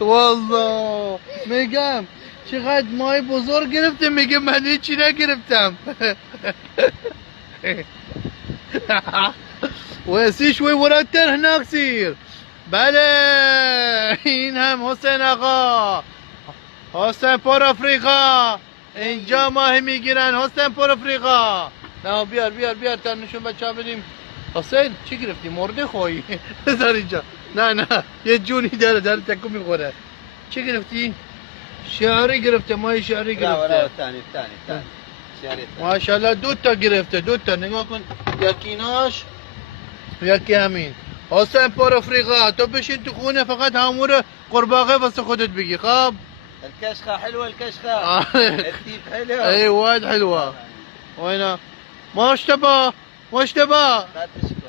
والله میگم چقدر مای بزرگ گرفته، میگه من هیچی نگرفتم. ويسي شوي ورا التل هناك سير. بله این هم حسین آقا، حسین پر افریقا. اینجا ماهی میگیرن حسین پر افریقا. نه بیار بیار بیار تا نشون بچه ها بدیم. حسین چی گرفتی؟ مرده خوایی؟ بذار اینجا. نه یه جونی داره تکو میخوره. چی گرفتی؟ شعری گرفته، ماهی شعری گرفته. ثاني شعري ماشاءالله دو تا گرفته، دو تا. نگاه کن یکیناش یکی همین. حسین پر افریقا، تو بشین تو خونه فقط همور قرباغه واسه خودت بگی. خب الكشخه حلوه الكشخه. التيب حلو. اي وايد حلوه. وينه؟ ما اشتبه لا تشكر.